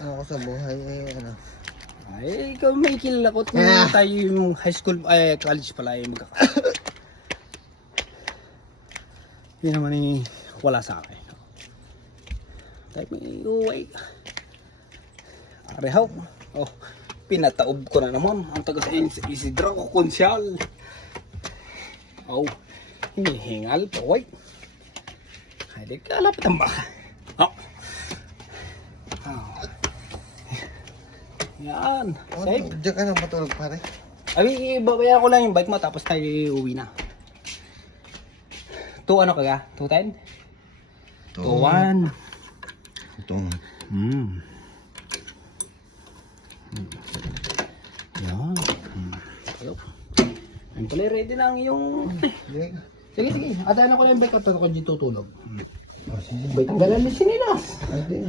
ano ko sa buhay ano. Ay, ikaw may kilala ko. Tayo yung high school, college pala ay magkakasama. Yun naman wala sa akin. Tayo may uway. Arehaw. Oh, pinataob ko na naman. Ang taga sa Isidro ko, konsyal. Oh, hinihingal pa, uway. Ay, di ka lapit ang baka. Oh. Yan, safe. Diyan ka nang matulog pare. Abi, babayaran ko lang yung bike mo tapos tayo uwi na. 2 ano kaga? 210? 2-1. Ito. Yan. Hello. Ayun pala, ready na ang yung... Sige, sige. Atayan ko lang yung bike at ako dito tutulog. Bike, ang galan ni Sinilas. Ay,